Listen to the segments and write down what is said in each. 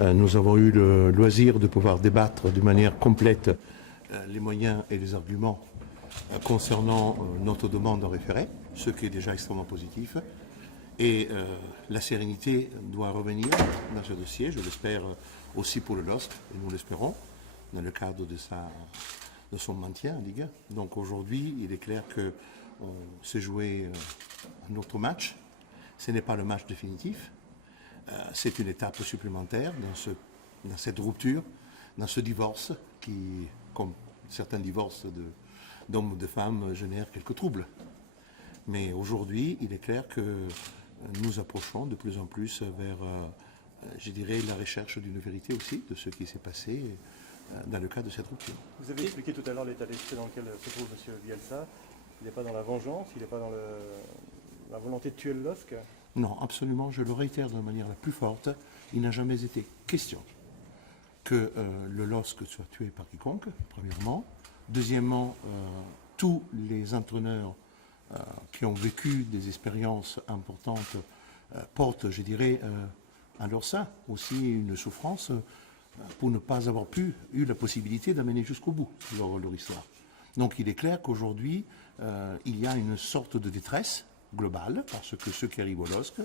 Nous avons eu le loisir de pouvoir débattre de manière complète les moyens et les arguments concernant notre demande en référé, ce qui est déjà extrêmement positif. Et la sérénité doit revenir dans ce dossier, je l'espère aussi pour le LOSC, et nous l'espérons, dans le cadre de son maintien en Ligue 1. Donc aujourd'hui, il est clair qu'on s'est joué un autre match. Ce n'est pas le match définitif. C'est une étape supplémentaire dans cette rupture, dans ce divorce qui, comme certains divorces d'hommes ou de femmes, génère quelques troubles. Mais aujourd'hui, il est clair que nous approchons de plus en plus vers, je dirais, la recherche d'une vérité aussi de ce qui s'est passé dans le cadre de cette rupture. Vous avez expliqué tout à l'heure l'état d'esprit dans lequel se trouve M. Bielsa. Il n'est pas dans la vengeance, il n'est pas dans la volonté de tuer le LOSC. Non, absolument, je le réitère de la manière la plus forte, il n'a jamais été question que le LOSC soit tué par quiconque, premièrement. Deuxièmement, tous les entraîneurs qui ont vécu des expériences importantes portent, je dirais, en leur sein aussi une souffrance pour ne pas avoir eu la possibilité d'amener jusqu'au bout leur histoire. Donc il est clair qu'aujourd'hui, il y a une sorte de détresse globale, parce que ce qui arrive au LOSC,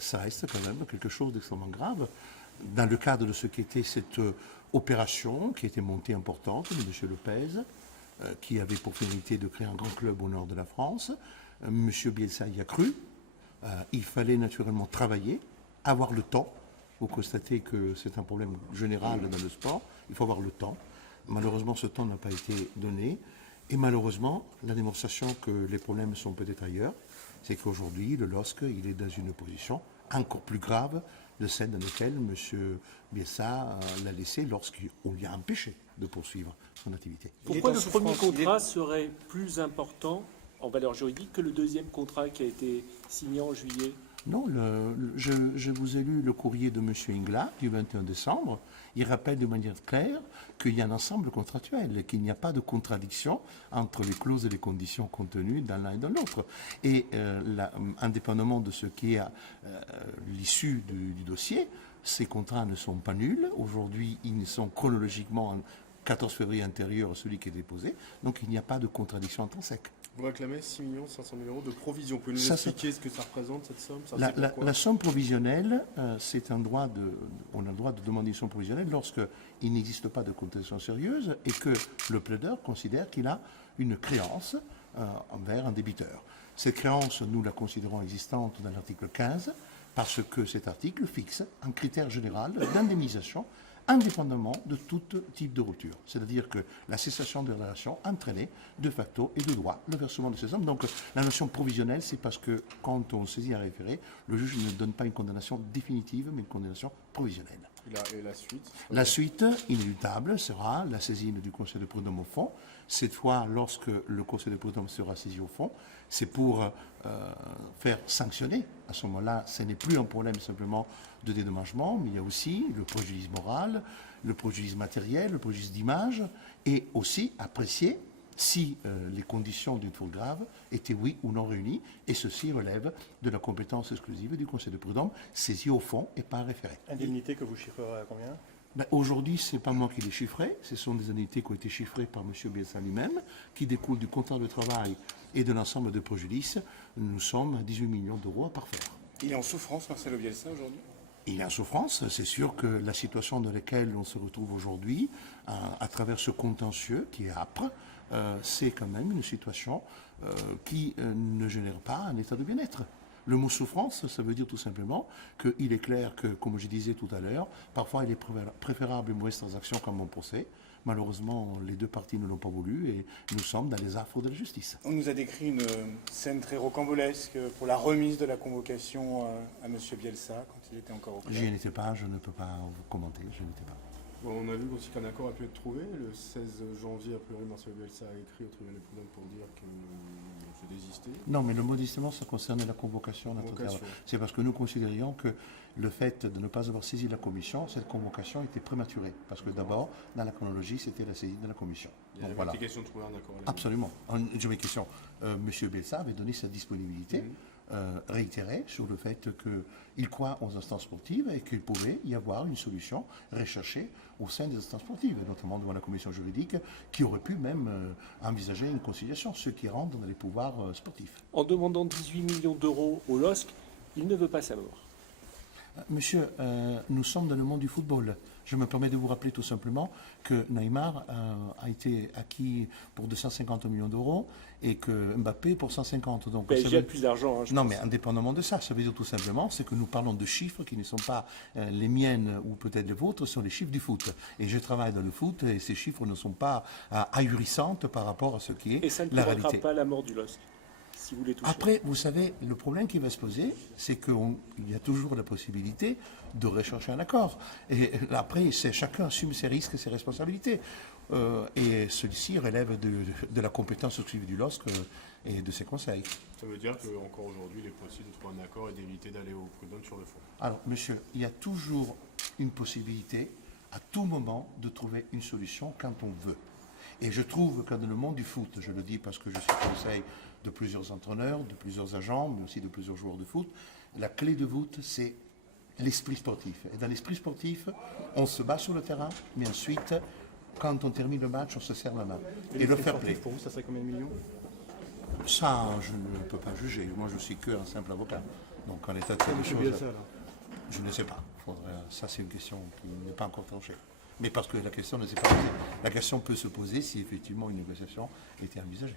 ça reste quand même quelque chose d'extrêmement grave. Dans le cadre de ce qu'était cette opération, qui était montée importante, de M. Lopez, qui avait pour finalité de créer un grand club au nord de la France, M. Bielsa y a cru. Il fallait naturellement travailler, avoir le temps. Vous constatez que c'est un problème général dans le sport. Il faut avoir le temps. Malheureusement, ce temps n'a pas été donné. Et malheureusement, la démonstration que les problèmes sont peut-être ailleurs, c'est qu'aujourd'hui, le LOSC, il est dans une position encore plus grave de celle dans laquelle M. Bielsa l'a laissé lorsqu'on lui a empêché de poursuivre son activité. Pourquoi le premier contrat serait plus important en valeur juridique que le deuxième contrat qui a été signé en juillet? Non, je vous ai lu le courrier de M. Ingla du 21 décembre. Il rappelle de manière claire qu'il y a un ensemble contractuel, qu'il n'y a pas de contradiction entre les clauses et les conditions contenues dans l'un et dans l'autre. Et indépendamment de ce qui est l'issue du dossier, ces contrats ne sont pas nuls. Aujourd'hui, ils sont chronologiquement en 14 février antérieur à celui qui est déposé. Donc il n'y a pas de contradiction intrinsèque. Vous réclamez 6 500 000 € de provision. Vous pouvez nous expliquer ce que ça représente, cette somme? La somme provisionnelle, c'est on a le droit de demander une somme provisionnelle lorsqu'il n'existe pas de contestation sérieuse et que le plaideur considère qu'il a une créance envers un débiteur. Cette créance, nous la considérons existante dans l'article 15 parce que cet article fixe un critère général d'indemnisation indépendamment de tout type de rupture. C'est-à-dire que la cessation de la relation entraînait de facto et de droit le versement de ces sommes. Donc la notion provisionnelle, c'est parce que quand on saisit un référé, le juge ne donne pas une condamnation définitive, mais une condamnation provisionnelle. Et la suite? La suite, inéluctable, sera la saisine du Conseil de prud'homme au fond. Cette fois, lorsque le Conseil de prud'homme sera saisi au fond, c'est pour faire sanctionner. À ce moment-là, ce n'est plus un problème simplement de dédommagement, mais il y a aussi le préjudice moral, le préjudice matériel, le préjudice d'image, et aussi apprécier si les conditions d'une faute grave étaient oui ou non réunies, et ceci relève de la compétence exclusive du Conseil de prud'homme, saisi au fond et pas référé. Indemnité que vous chiffrerez à combien? Aujourd'hui, ce n'est pas moi qui les chiffré, ce sont des indemnités qui ont été chiffrées par M. Bielsa lui-même, qui découlent du contrat de travail et de l'ensemble de préjudices. Nous sommes à 18 millions d'euros à parfaire. Il est en souffrance, Marcelo Bielsa, aujourd'hui? Il est en souffrance. C'est sûr que la situation dans laquelle on se retrouve aujourd'hui, à travers ce contentieux qui est âpre, c'est quand même une situation qui ne génère pas un état de bien-être. Le mot souffrance, ça veut dire tout simplement qu'il est clair que, comme je disais tout à l'heure, parfois il est préférable une mauvaise transaction qu'un bon procès. Malheureusement, les deux parties ne l'ont pas voulu et nous sommes dans les affres de la justice. On nous a décrit une scène très rocambolesque pour la remise de la convocation à M. Bielsa quand il était encore au club. J'y étais pas, je ne peux pas vous commenter, je n'étais pas. Bon, on a vu aussi qu'un accord a pu être trouvé. Le 16 janvier, a priori, Marcelo Bielsa a écrit au tribunal de prud'homme pour dire qu'il se désistait. Non, mais le mot désistement, ça concernait la convocation. C'est parce que nous considérions que le fait de ne pas avoir saisi la commission, cette convocation était prématurée. Parce que d'abord, dans la chronologie, c'était la saisie de la commission. Il y a une question de trouver un accord. Absolument. Une question. M. Bielsa avait donné sa disponibilité réitéré sur le fait qu'il croit aux instances sportives et qu'il pouvait y avoir une solution recherchée au sein des instances sportives, notamment devant la commission juridique, qui aurait pu même envisager une conciliation, ce qui rentre dans les pouvoirs sportifs. En demandant 18 millions d'euros au LOSC, il ne veut pas sa mort. Monsieur, nous sommes dans le monde du football. Je me permets de vous rappeler tout simplement que Neymar a été acquis pour 250 millions d'euros et que Mbappé pour 150. Donc, PSG a plus d'argent. non, mais indépendamment de ça, ça veut dire tout simplement, c'est que nous parlons de chiffres qui ne sont pas les miennes ou peut-être les vôtres, ce sont les chiffres du foot. Et je travaille dans le foot et ces chiffres ne sont pas ahurissantes par rapport à ce qui est Et ça ne la provoquera réalité. pas la mort du LOSC, si vous les touchez. Après, vous savez, le problème qui va se poser, c'est qu'il y a toujours la possibilité de rechercher un accord. Et après, chacun assume ses risques et ses responsabilités. Et celui-ci relève de la compétence exclusive du LOSC et de ses conseils. Ça veut dire qu'encore aujourd'hui, il est possible de trouver un accord et d'éviter d'aller au prud'homme sur le fond. Alors, monsieur, il y a toujours une possibilité, à tout moment, de trouver une solution quand on veut. Et je trouve que dans le monde du foot, je le dis parce que je suis conseil de plusieurs entraîneurs, de plusieurs agents, mais aussi de plusieurs joueurs de foot, la clé de voûte, c'est l'esprit sportif. Et dans l'esprit sportif, on se bat sur le terrain, mais ensuite, quand on termine le match, on se serre la main. Et le fair play. Pour vous, ça serait combien de millions? Ça, je ne peux pas juger. Moi, je suis qu'un simple avocat. Donc, en l'état de ces Monsieur choses, Bielsa, là. je ne sais pas. Ça, c'est une question qui n'est pas encore tranchée. Mais parce que la question ne s'est pas posée. La question peut se poser si effectivement une négociation était envisagée.